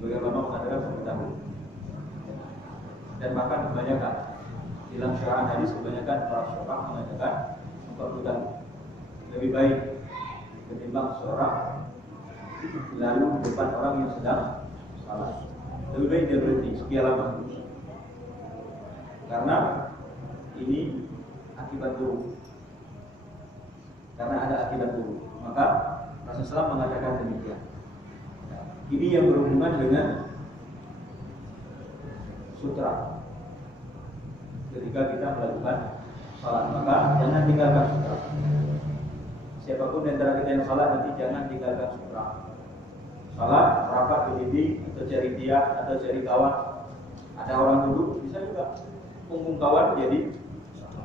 Sebagai ulama mengatakan pengetahuan. Dan bahkan kebanyakan dalam syarah hadis kebanyakan para syarah mengatakan 40 tahun lebih baik ketimbang seorang lalu di depan orang yang sedang salah. Lebih baik dia berhenti sekian lama. Karena ini akibat buruk. Karena ada akibat buruk. Maka Rasulullah mengatakan demikian. Ini yang berhubungan dengan sutra. Ketika kita melakukan salat, maka jangan tinggalkan sutra. Siapapun di antara kita yang salat nanti jangan tinggalkan sutra. Salat, rapat, berdiri, atau cari dia, atau cari kawan. Ada orang duduk, bisa juga punggung kawan jadi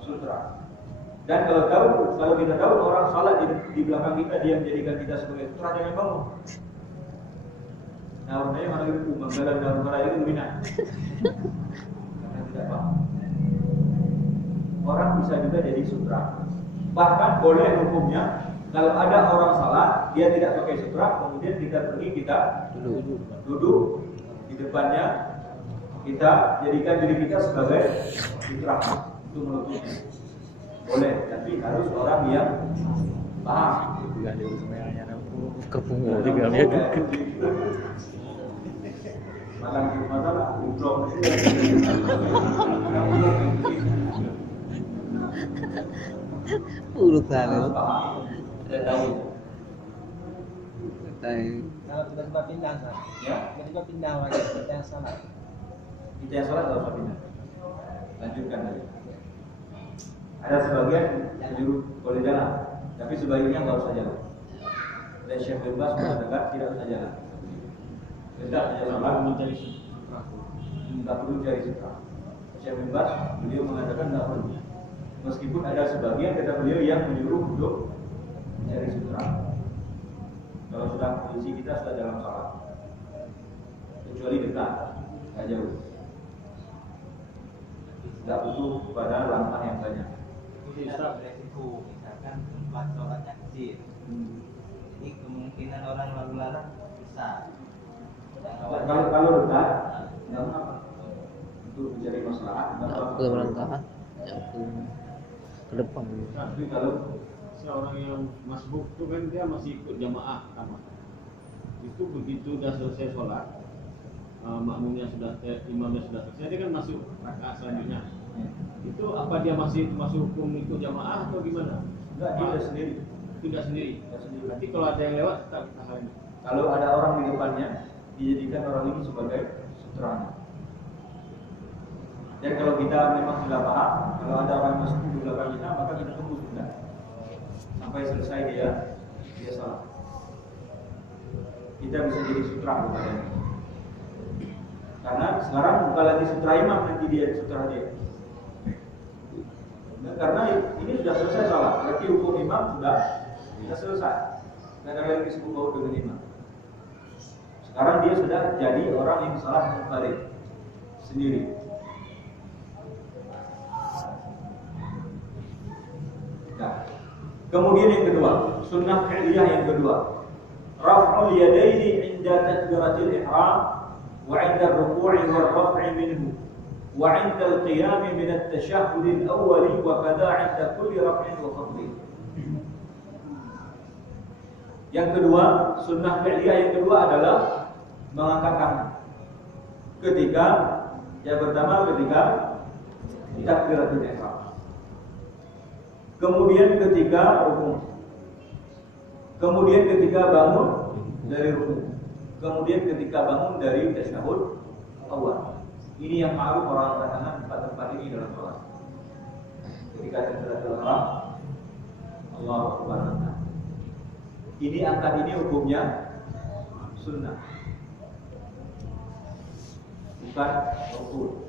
sutra. Dan kalau kita tahu orang salat di belakang kita, dia menjadikan kita sebagai sutra, jangan bangun. Nah, orangnya mana itu menggalang dalam perkara itu bina. Karena tidak paham. Orang bisa juga jadi sutra. Bahkan boleh hukumnya kalau ada orang salah, dia tidak pakai sutra, kemudian kita pergi, kita duduk di depannya, kita jadikan diri kita sebagai sutra untuk menutupnya. Boleh, tapi harus orang yang paham. Masalah diplom urusan itu. Kalau tiba-tiba pindah, ya, tiba-tiba pindah lagi kita yang salah. kita yang salah atau pindah? Lanjutkan lagi. Ada sebagian yang menyuruh boleh jalan, tapi sebaiknya nggak usah jalan. Dan Syekh bin Baz mengatakan tidak usah jalan. Tidak jalan lagi mencari sutra. Tidak perlu cari sutra. Syekh bin Baz beliau mengatakan tidak perlu. Meskipun ada sebagian kata beliau yang menyuruh untuk mencari sutra. Kalau sudah posisi kita sudah dalam salat, kecuali dekat, nggak jauh. Tidak butuh pada langkah yang banyak. Tidak beresiko, misalkan tempat sholatnya kecil. Jadi kemungkinan orang lalu lalang bisa. Kalau dekat, nggak apa-apa. Untuk mencari masalah, nggak apa-apa. Ke langkah yang ke depan. Tapi kalau seorang yang masbuk itu kan dia masih ikut jamaah sama. Itu begitu sudah selesai sholat, makmumnya sudah, imamnya sudah selesai, dia kan masuk rakaat selanjutnya. Itu apa dia masih masuk hukum ikut jamaah atau gimana? Enggak, dia udah sendiri. Tidak sendiri. Berarti kalau ada yang lewat tetap halnya. Kalau ada orang di depannya, dijadikan orang ini sebagai sutranya. Dan kalau kita memang sudah paham, kalau ada orang masuk di belakang kita, maka kita tunggu sebentar sampai selesai dia salah. Kita bisa jadi sutra kepadanya. Karena sekarang bukan lagi sutra imam, nanti dia sutra dia. Karena ini sudah selesai salah, berarti hukum imam sudah selesai. Tidak ada lagi disebut baut dengan imam. Sekarang dia sudah jadi orang yang salah munfarid sendiri. Nah, kemudian yang kedua, sunnah fi'liyah yang kedua, raf'ul yadaini 'inda takbiratil ihram wa 'inda ar-ruku'i war raf'i minhu wa 'inda al-qiyam min at-tashahhud al-awwal wa kadha 'inda kulli raf'in wa khafdin. Yang kedua, sunnah fi'liyah yang kedua adalah mengangkat tangan. Ketika yang pertama ketika takbiratul ihram. Kemudian ketika rukuk. Kemudian ketika bangun dari rukuk. Kemudian ketika bangun dari tasyahud awal. Ini yang ma'ruf orang angkat tangan tempat-tempat ini dalam salat. Ketika takbiratul ihram, Allahu Akbar. Ini angkat ini hukumnya sunnah, bukan rukun.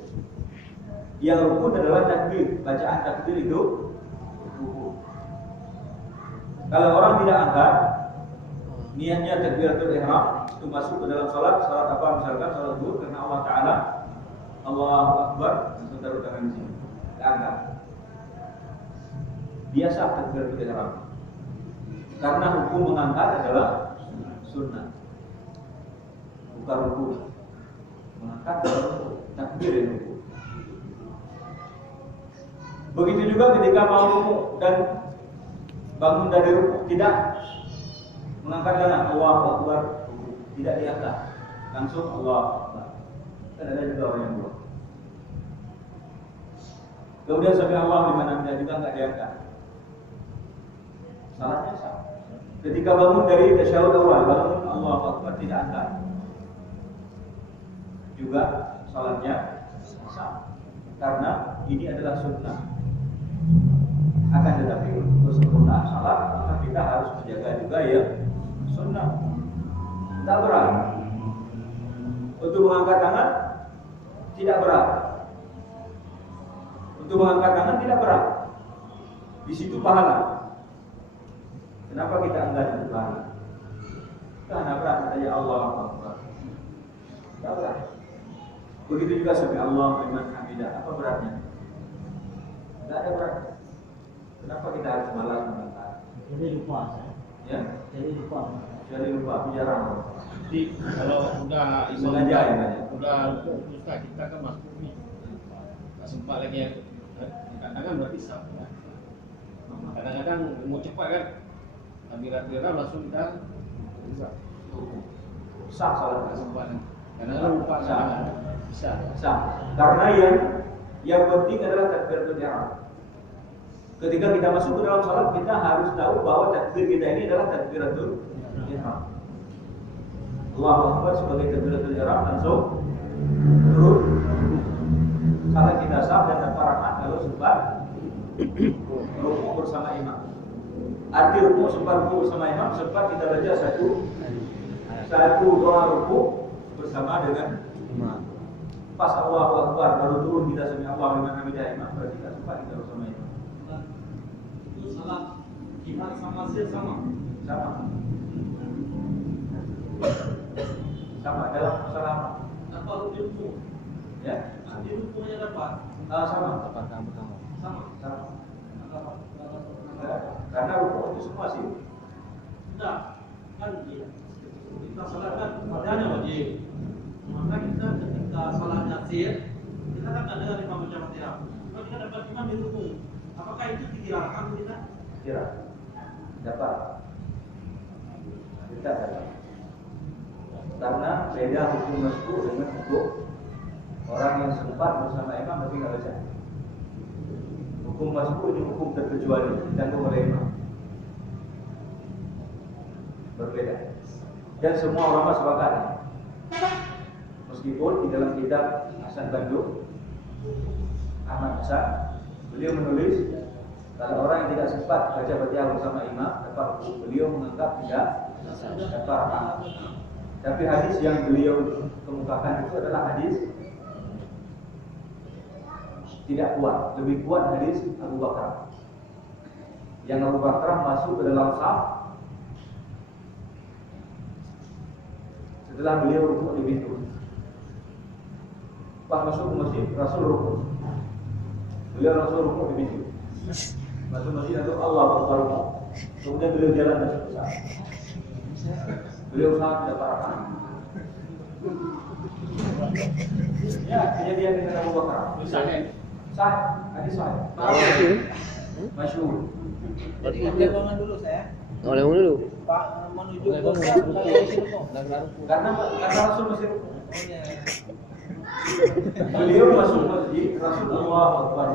Yang rukun adalah takbir, bacaan takbir itu rukun. Kalau orang tidak angkat, niatnya takbiratul ihram itu masuk ke dalam salat apa misalkan salat zuhur karena Allah Taala Allahu Akbar, langsung taruh tangan di sini, angkat. Biasa takbiratul ihram. Karena hukum mengangkat adalah sunnah, bukan rukun. mengangkat baru takbir ya ruku. Begitu juga ketika mau ruku dan bangun dari ruku, tidak mengangkat tangan Allahu Akbar, tidak diangkat, langsung Allahu Akbar. Kan ada juga orang yang buat. Kemudian sampai Allah liman hamidah juga nggak diangkat. Salatnya sah. Ketika bangun dari tasyahud awal, bangun Allahu Akbar tidak angkat, juga salatnya sah. Karena ini adalah sunnah. Akan tetapi untuk sempurna salat, maka kita harus menjaga juga ya sunnah. Tidak berat. Untuk mengangkat tangan tidak berat. Untuk mengangkat tangan tidak berat. Di situ pahala. Kenapa kita enggan untuk pahala? Karena berat saja Allah Akbar. Tidak berat. Begitu juga sampai Allah liman hamidah. Apa beratnya? Tidak ada berat. Kenapa kita harus malas mengangkat? Jadi lupa saya. Ya? Jadi lupa jarang. Jadi kalau udah Sengaja ya, Pak? udah Ustaz, kita kan masuk nih. Tak sempat lagi ya. Kadang-kadang berarti sah ya. Kadang-kadang mau cepat kan. Takbirat-takbirat langsung kita Sah salat tak sempat. Kadang-kadang lupa kadang-kadang. Bisa. sah. Karena yang penting adalah takbiratul ihram. Ketika kita masuk ke dalam salat, kita harus tahu bahwa takbir kita ini adalah takbiratul ihram. Allahu Akbar sebagai takbiratul ihram, langsung turun. Salat kita sah dan dapat rakaat kalau sempat rukuk bersama imam. Arti rukuk sempat rukuk bersama imam, sempat kita baca satu doa rukuk bersama dengan imam. Pas Allahu Akbar baru turun kita sami Allah liman hamidah imam, berarti kita sempat kita bersama imam. Salat jihad sama sir sama. Sama dalam masalah apa? Dapat ruku. Ya, Nanti rukunya dapat. sama. Sama. Karena rukuk itu semua sih. Tidak. Kan kita salat kan padanya wajib. Maka kita ketika salatnya sir, kita kan tidak dengar imam baca Fatihah. Kalau kita dapat imam di ruku, apakah itu dikirakan kita? Kira dapat. Kita dapat. Karena beda hukum masku dengan hukum orang yang sempat bersama imam tapi nggak baca. Hukum masku ini hukum terkecuali ditanggung oleh imam. Berbeda. Dan semua ulama sepakat. Meskipun di dalam kitab Hasan Bandung Ahmad Hasan, beliau menulis kalau orang yang tidak sempat baca Fatihah bersama imam dapat hukum, beliau menganggap tidak dapat rakaat. Tapi hadis yang beliau kemukakan itu adalah hadis tidak kuat, lebih kuat hadis Abu Bakar. Yang Abu Bakar masuk ke dalam saf setelah beliau rukuk di pintu. Pas masuk ke masjid, Rasul rukuk. Beliau Rasul rukuk di pintu. Masuk masjid itu Allah Akbar. Kemudian beliau jalan masuk ke saf. Beliau sangat tidak parah. Ya, kejadian dengan Abu Bakar. Sahih. Hadis sahih. Masyhur. Jadi lewangan dulu saya. Oleh dulu. Pak menuju ke ruku. Karena Rasul masih rukuk. Oh iya. Beliau masuk masjid, Rasul Allahu Akbar.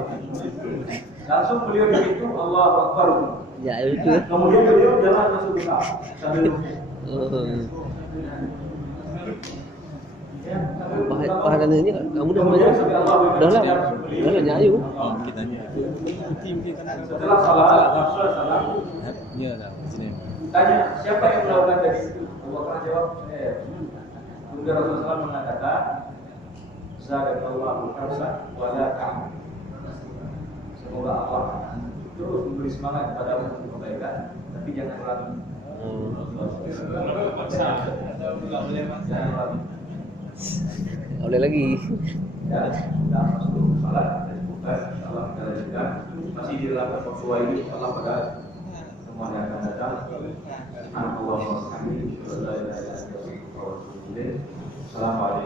Langsung beliau di pintu Allahu Akbar. Ya itu. Kemudian beliau jalan masuk ke saf sambil rukuk. Pahalan ini kamu udah banyak. Udah lah nyayu. Setelah salat, Rasul salam. Tanya, siapa yang melakukan tadi itu? Abu Bakar jawab, Kemudian Rasulullah SAW mengatakan, Zagadallahu karsan wala kamu. Semoga Allah terus memberi semangat kepada untuk kebaikan, tapi jangan ragu. Jangan ragu. Oleh lagi. Ya, kita masuk salat dan bukan Allah kita lanjutkan masih di dalam fatwa ini Allah pada semua yang akan datang. Subhanallah wa bihamdihi, la ilaha illa anta, astaghfiruka wa atubu ilaik. Assalamualaikum.